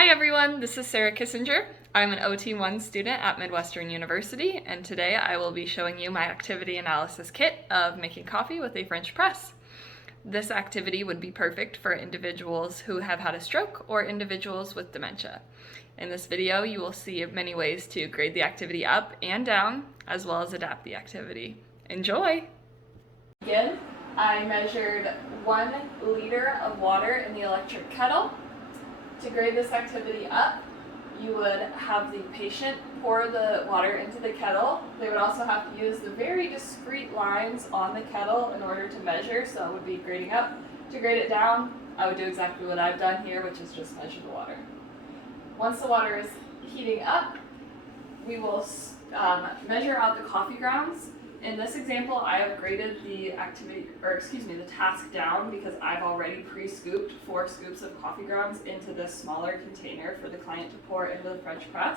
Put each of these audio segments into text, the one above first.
Hi everyone, this is Sarah Kissinger. I'm an OT1 student at Midwestern University, and today I will be showing you my activity analysis kit of making coffee with a French press. This activity would be perfect for individuals who have had a stroke or individuals with dementia. In this video, you will see many ways to grade the activity up and down, as well as adapt the activity. Enjoy! Again, I measured 1 liter of water in the electric kettle. To grade this activity up, you would have the patient pour the water into the kettle. They would also have to use the very discrete lines on the kettle in order to measure, so it would be grading up. To grade it down, I would do exactly what I've done here, which is just measure the water. Once the water is heating up, we will measure out the coffee grounds. In this example, I have graded the task down because I've already pre-scooped 4 scoops of coffee grounds into this smaller container for the client to pour into the French press.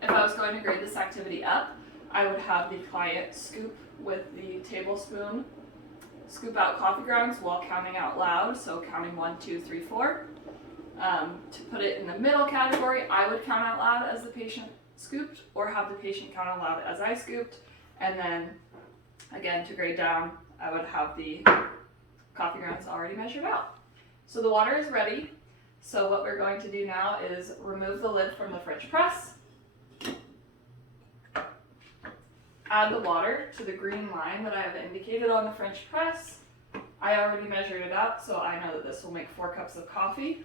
If I was going to grade this activity up, I would have the client scoop with the tablespoon, scoop out coffee grounds while counting out loud, so counting 1, 2, 3, 4. To put it in the middle category, I would count out loud as the patient scooped, or have the patient count out loud as I scooped. And then, again, to grade down, I would have the coffee grounds already measured out. So the water is ready. So what we're going to do now is remove the lid from the French press, add the water to the green line that I have indicated on the French press. I already measured it out, so I know that this will make 4 cups of coffee.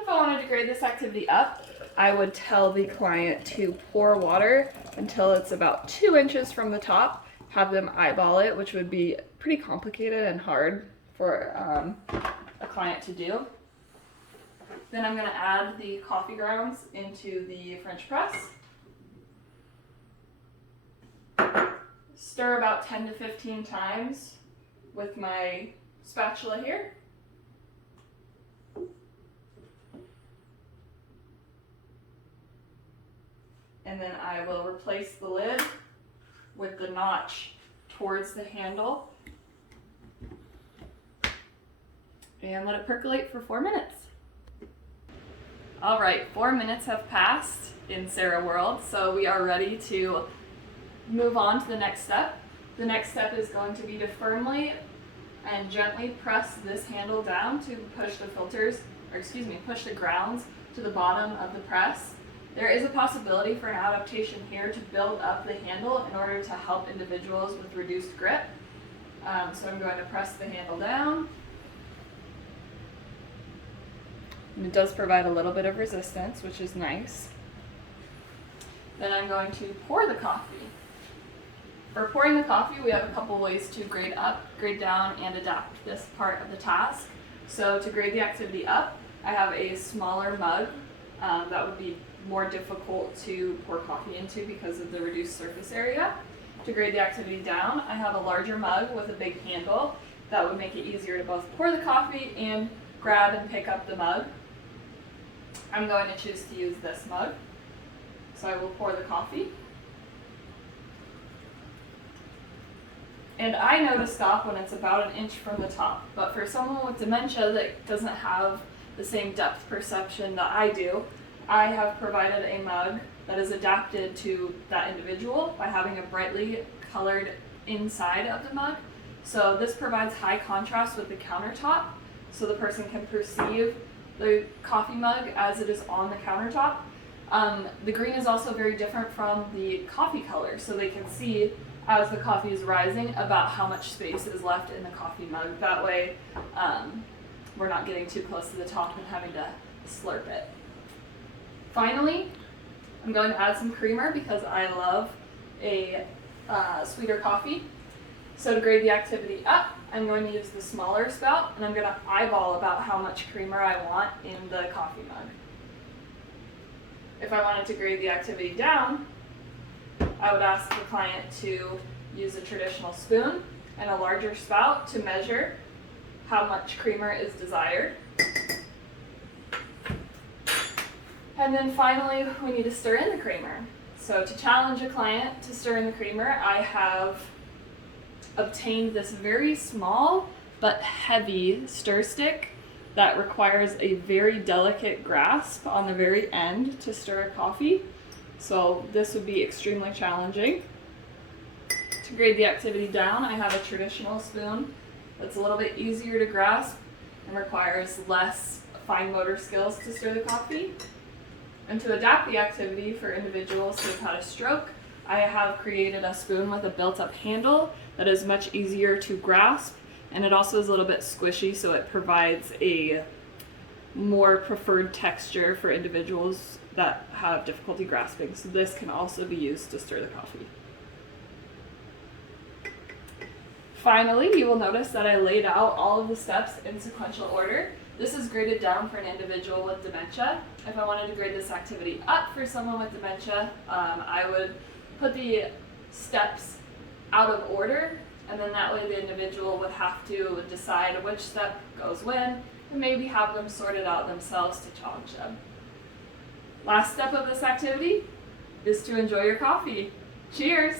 If I wanted to grade this activity up, I would tell the client to pour water until it's about 2 inches from the top, have them eyeball it, which would be pretty complicated and hard for a client to do. Then I'm going to add the coffee grounds into the French press. Stir about 10 to 15 times with my spatula here. And then I will replace the lid with the notch towards the handle and let it percolate for 4 minutes. All right, 4 minutes have passed in Sarah World, so we are ready to move on to the next step. The next step is going to be to firmly and gently press this handle down to push push the grounds to the bottom of the press. There is a possibility for an adaptation here to build up the handle in order to help individuals with reduced grip. So I'm going to press the handle down. And it does provide a little bit of resistance, which is nice. Then I'm going to pour the coffee. For pouring the coffee, we have a couple ways to grade up, grade down, and adapt this part of the task. So to grade the activity up, I have a smaller mug that would be more difficult to pour coffee into because of the reduced surface area. To grade the activity down, I have a larger mug with a big handle that would make it easier to both pour the coffee and grab and pick up the mug. I'm going to choose to use this mug. So I will pour the coffee. And I know to stop when it's about 1 inch from the top, but for someone with dementia that doesn't have the same depth perception that I do, I have provided a mug that is adapted to that individual by having a brightly colored inside of the mug. So this provides high contrast with the countertop, so the person can perceive the coffee mug as it is on the countertop. The green is also very different from the coffee color, so they can see as the coffee is rising about how much space is left in the coffee mug. That way we're not getting too close to the top and having to slurp it. Finally, I'm going to add some creamer because I love a sweeter coffee. So to grade the activity up, I'm going to use the smaller spout, and I'm going to eyeball about how much creamer I want in the coffee mug. If I wanted to grade the activity down, I would ask the client to use a traditional spoon and a larger spout to measure how much creamer is desired. And then finally, we need to stir in the creamer. So to challenge a client to stir in the creamer, I have obtained this very small but heavy stir stick that requires a very delicate grasp on the very end to stir a coffee. So this would be extremely challenging. To grade the activity down, I have a traditional spoon that's a little bit easier to grasp and requires less fine motor skills to stir the coffee. And to adapt the activity for individuals who have had a stroke, I have created a spoon with a built-up handle that is much easier to grasp, and it also is a little bit squishy, so it provides a more preferred texture for individuals that have difficulty grasping. So this can also be used to stir the coffee. Finally, you will notice that I laid out all of the steps in sequential order. This is graded down for an individual with dementia. If I wanted to grade this activity up for someone with dementia, I would put the steps out of order, and then that way the individual would have to decide which step goes when, and maybe have them sort it out themselves to challenge them. Last step of this activity is to enjoy your coffee. Cheers!